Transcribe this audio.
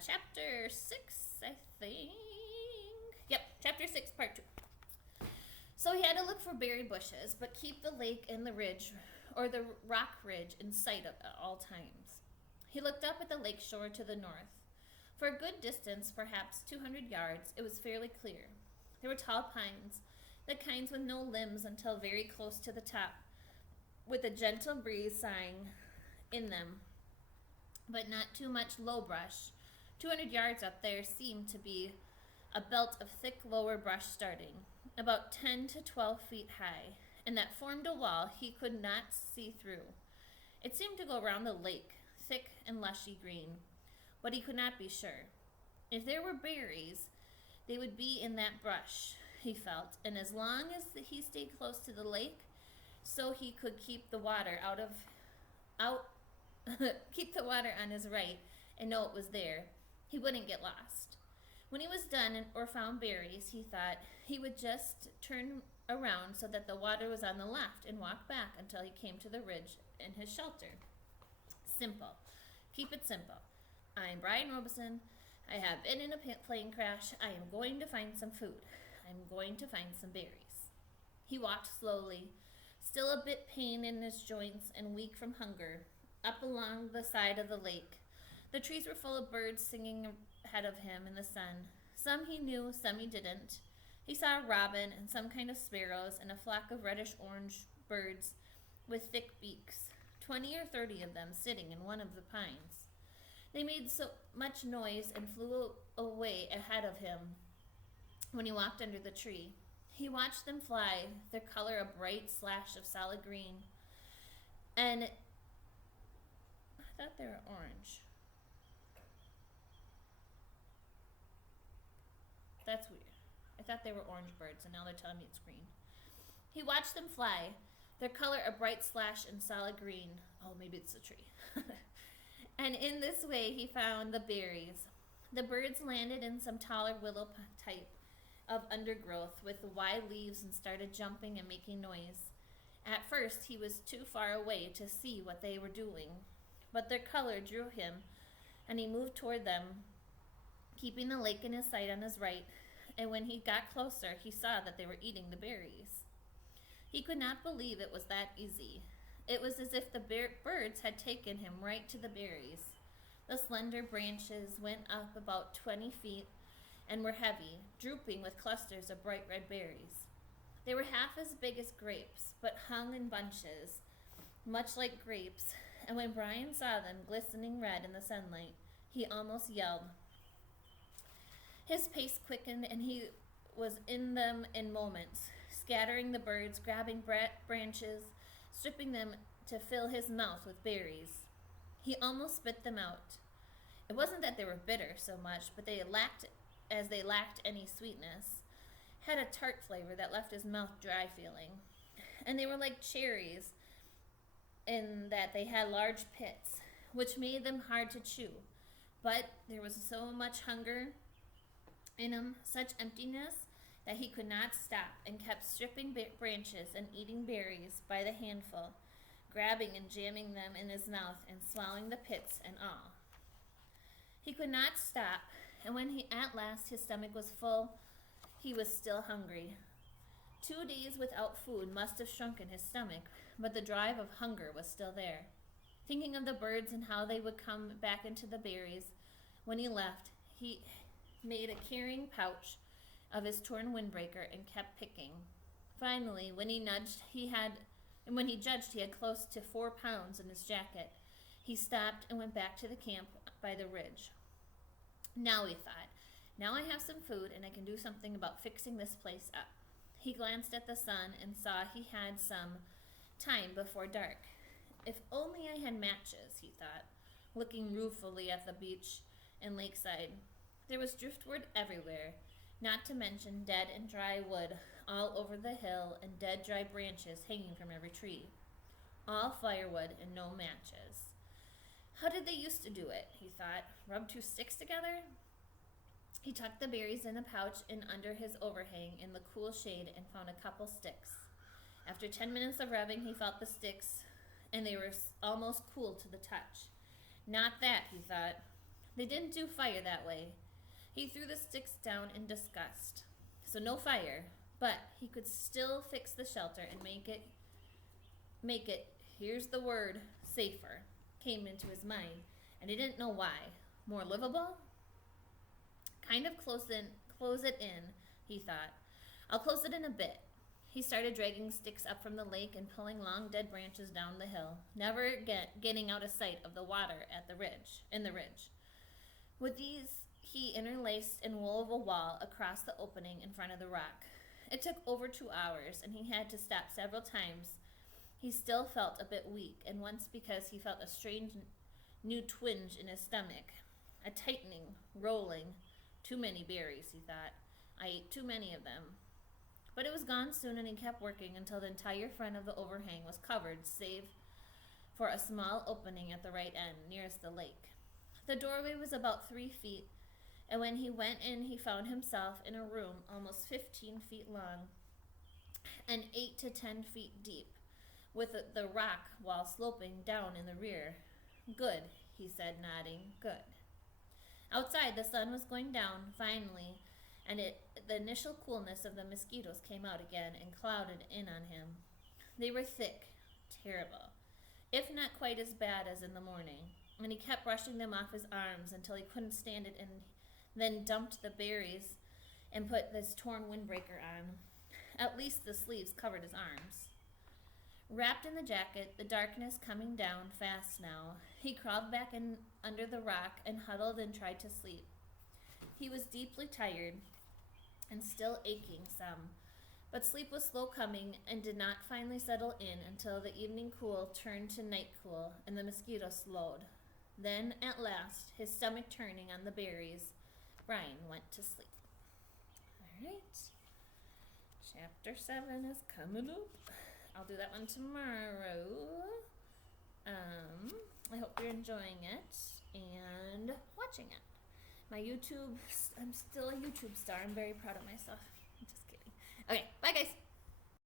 chapter 6, I think. Yep, chapter 6, part 2. So he had to look for berry bushes, but keep the lake and the ridge, or the rock ridge, in sight at all times. He looked up at the lake shore to the north. For a good distance, perhaps 200 yards, it was fairly clear. There were tall pines, the kinds with no limbs until very close to the top, with a gentle breeze sighing in them, but not too much low brush. 200 yards up there seemed to be a belt of thick lower brush starting, about 10 to 12 feet high, and that formed a wall he could not see through. It seemed to go round the lake, thick and lushy green, but he could not be sure. If there were berries, they would be in that brush, he felt, and as long as he stayed close to the lake, so he could keep the water keep the water on his right and know it was there, he wouldn't get lost. When he was done or found berries, he thought he would just turn around so that the water was on the left and walk back until he came to the ridge and his shelter. Simple. Keep it simple. I'm Brian Robeson. I have been in a plane crash. I am going to find some food. I'm going to find some berries. He walked slowly, still a bit pain in his joints and weak from hunger, up along the side of the lake. The trees were full of birds singing ahead of him in the sun. Some he knew, some he didn't. He saw a robin and some kind of sparrows and a flock of reddish-orange birds with thick beaks, 20 or 30 of them sitting in one of the pines. They made so much noise and flew away ahead of him when he walked under the tree. He watched them fly, their color a bright slash of solid green. And I thought they were orange. That's weird. I thought they were orange birds, and now they're telling me it's green. He watched them fly, their color a bright slash and solid green. Oh, maybe it's a tree. And in this way he found the berries. The birds landed in some taller willow type of undergrowth with wide leaves and started jumping and making noise. At first he was too far away to see what they were doing, but their color drew him, and he moved toward them, keeping the lake in his sight on his right, and when he got closer he saw that they were eating the berries. He could not believe it was that easy. It was as if the birds had taken him right to the berries. The slender branches went up about 20 feet and were heavy, drooping with clusters of bright red berries. They were half as big as grapes, but hung in bunches, much like grapes, and when Brian saw them glistening red in the sunlight, he almost yelled. His pace quickened, and he was in them in moments, scattering the birds, grabbing branches, stripping them to fill his mouth with berries. He almost spit them out. It wasn't that they were bitter so much, but they lacked any sweetness, had a tart flavor that left his mouth dry feeling. And they were like cherries in that they had large pits, which made them hard to chew. But there was so much hunger in him, such emptiness, that he could not stop and kept stripping branches and eating berries by the handful, grabbing and jamming them in his mouth and swallowing the pits and all. He could not stop, and when at last his stomach was full, he was still hungry. 2 days without food must have shrunken his stomach, but the drive of hunger was still there. Thinking of the birds and how they would come back into the berries when he left, he made a carrying pouch of his torn windbreaker and kept picking. Finally, when he judged he had close to 4 pounds in his jacket, he stopped and went back to the camp by the ridge. Now, he thought, now I have some food and I can do something about fixing this place up. He glanced at the sun and saw he had some time before dark. If only I had matches, he thought, looking ruefully at the beach and lakeside. There was driftwood everywhere, not to mention dead and dry wood all over the hill and dead dry branches hanging from every tree. All firewood and no matches. How did they used to do it, he thought, rub 2 sticks together? He tucked the berries in a pouch and under his overhang in the cool shade and found a couple sticks. After 10 minutes of rubbing, he felt the sticks, and they were almost cool to the touch. Not that, he thought. They didn't do fire that way. He threw the sticks down in disgust. So no fire, but he could still fix the shelter and make it, here's the word, safer, came into his mind, and he didn't know why. More livable? Kind of close it in, he thought. I'll close it in a bit. He started dragging sticks up from the lake and pulling long dead branches down the hill, never getting out of sight of the water in the ridge. With these, he interlaced and wove a wall across the opening in front of the rock. It took over 2 hours, and he had to stop several times. He still felt a bit weak, and once because he felt a strange new twinge in his stomach, a tightening, rolling. Too many berries, he thought. I ate too many of them. But it was gone soon, and he kept working until the entire front of the overhang was covered, save for a small opening at the right end, nearest the lake. The doorway was about 3 feet, and when he went in, he found himself in a room almost 15 feet long and 8 to 10 feet deep, with the rock wall sloping down in the rear. Good, he said, nodding. Good. Outside, the sun was going down, finally, and the initial coolness of the mosquitoes came out again and clouded in on him. They were thick, terrible, if not quite as bad as in the morning, and he kept brushing them off his arms until he couldn't stand it, and then dumped the berries and put this torn windbreaker on. At least the sleeves covered his arms. Wrapped in the jacket, the darkness coming down fast now, he crawled back in under the rock and huddled and tried to sleep. He was deeply tired and still aching some, but sleep was slow coming and did not finally settle in until the evening cool turned to night cool and the mosquitoes slowed. Then, at last, his stomach turning on the berries, Brian went to sleep. All right. Chapter 7 is coming up. I'll do that one tomorrow. I hope you're enjoying it and watching it. My YouTube, I'm still a YouTube star. I'm very proud of myself. I'm just kidding. Okay, bye guys.